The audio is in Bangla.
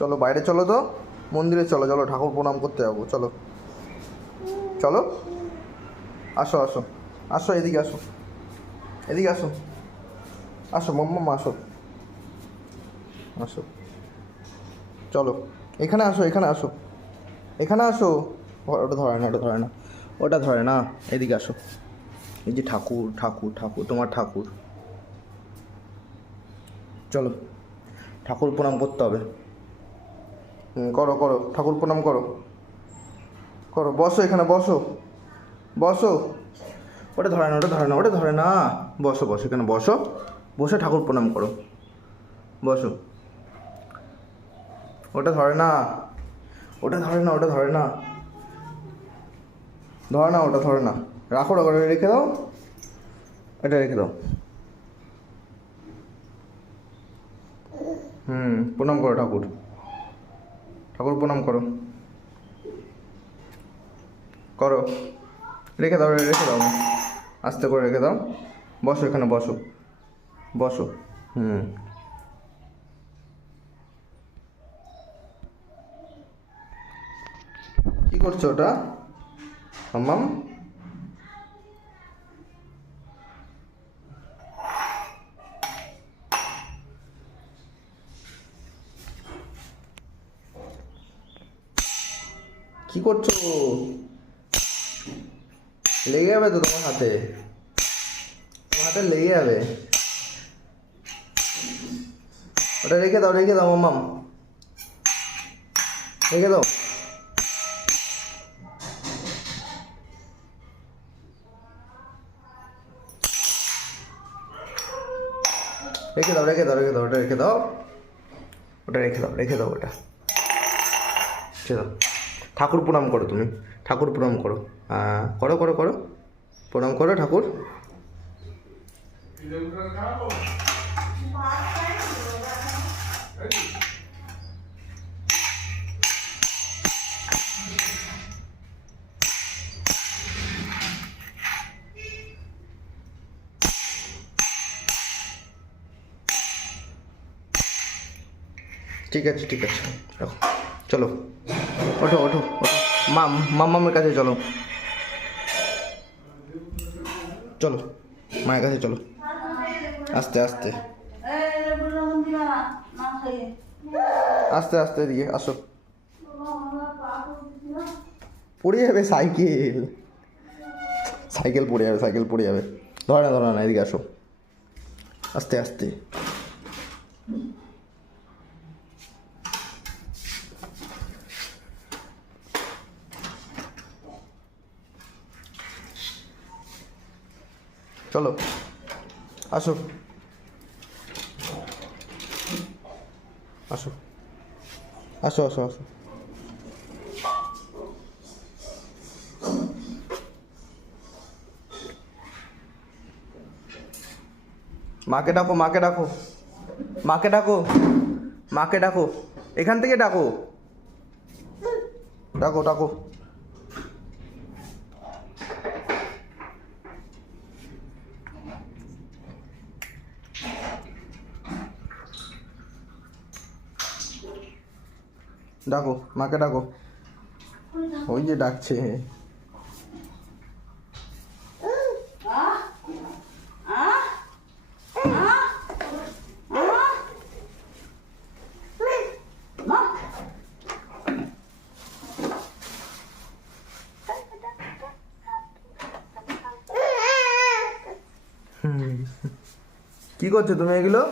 চলো বাইরে চলো তো, মন্দিরে চলো, চলো ঠাকুর প্রণাম করতে যাবো, চলো চলো। আসো আসো আসো, এদিকে আসো, এদিকে আসো, আসো মাম্মা আসো, আসো, চলো এখানে আসো, এখানে আসো, এখানে আসো। ওটা ধরে না, ওটা ধরে না, ওটা ধরে না, এদিকে আসো। এই যে ঠাকুর ঠাকুর ঠাকুর, তোমার ঠাকুর, চলো ঠাকুর প্রণাম করতে হবে। করো করো, ঠাকুর প্রণাম করো, করো, বসো এখানে, বসো বসো। ওটা ধরে না, ওটা ধরে না, ওটা ধরে না, বসো বসো এখানে, বসো, বসে ঠাকুর প্রণাম করো, বসো। ওটা ধরে না, ওটা ধরে না, ওটা ধরে না, ধরে না, ওটা ধরে না, রাখো রাখো, রেখে দাও, এটা রেখে দাও। প্রণাম করো ঠাকুর, ঠাকুর প্রণাম করো, করো, রেখে দাও, রেখে দাও, আস্তে করে রেখে দাও, বসো এখানে, বসো বসো। কি করছো ওটা মাম্মাম? কি করছো? লেগে যাবে তো তোমার হাতে, তোমার হাতে লেগে যাবে। ওটা রেখে দাও, রেখে দাও মাম্মাম, রেখে দাও। রেখে দাও, রেখে দাও, রেখে দাও, ওটা রেখে দাও, ওটা রেখে দাও, রেখে দাও ওটা, চলো। ঠাকুর প্রণাম করো তুমি, ঠাকুর প্রণাম করো, করো করো করো, প্রণাম করো ঠাকুর। ঠিক আছে ঠিক আছে, রাখো, চলো, ওঠো ওঠো ওঠো, মাম্মামের কাছে চলো, চলো মায়ের কাছে চলো, আস্তে আস্তে আস্তে আস্তে, এদিকে আসো, পড়ে যাবে সাইকেল, সাইকেল পড়ে যাবে, সাইকেল পড়ে যাবে, ধরে না ধরে না, এদিকে আসো, আস্তে আস্তে। চলো আসো, আসো আসো আসো আসো, মাকে ডাকো, মাকে ডাকো, মাকে ডাকো, মাকে ডাকো, এখান থেকে ডাকো, ডাকো ডাকো। ডাকো মাকে ডাকো, ওই যে ডাকছে। কি করছো তুমি এগুলো?